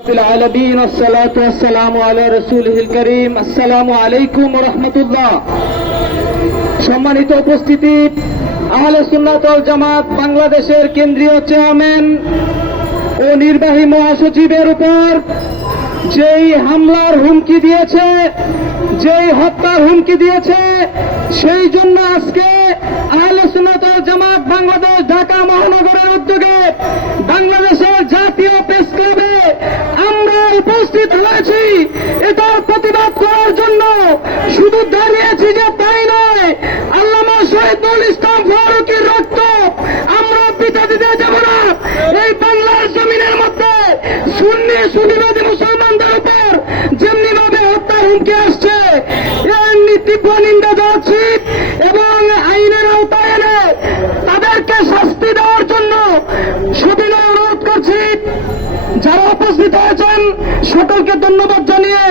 رب العالمين الصلاة والسلام على رسوله الكريم السلام عليكم ورحمة الله সম্মানিত উপস্থিতি আহলে সুন্নাত ওয়াল জামাত বাংলাদেশের কেন্দ্রীয় চেয়ারম্যান ও নির্বাহী মহাসচিবের উপর যেই হামলার হুমকি দিয়েছে যেই হত্যার হুমকি দিয়েছে সেই জন্য আজকে আহলে সুন্নাত ওয়াল জামাত বাংলাদেশ ঢাকা মহানগরের উদ্যোগে শুধু দাঁড়িয়েছি যে তাই নয়, আল্লামা শহীদুল ইসলাম ফারুকের রক্ত আমরা পিতা দিতে যাব না। এই বাংলার জমিনের মধ্যে সুন্নি সুনিবাদী মুসলমানদের উপর যেমনি ভাবে হত্যার হুমকি আসছে তীব্র নিন্দা যাচ্ছি এবং আইনের আওতায় এনে তাদেরকে শাস্তি দেওয়ার জন্য সবিনয় অনুরোধ করছি। যারা উপস্থিত হয়েছেন, সকলকে ধন্যবাদ জানিয়ে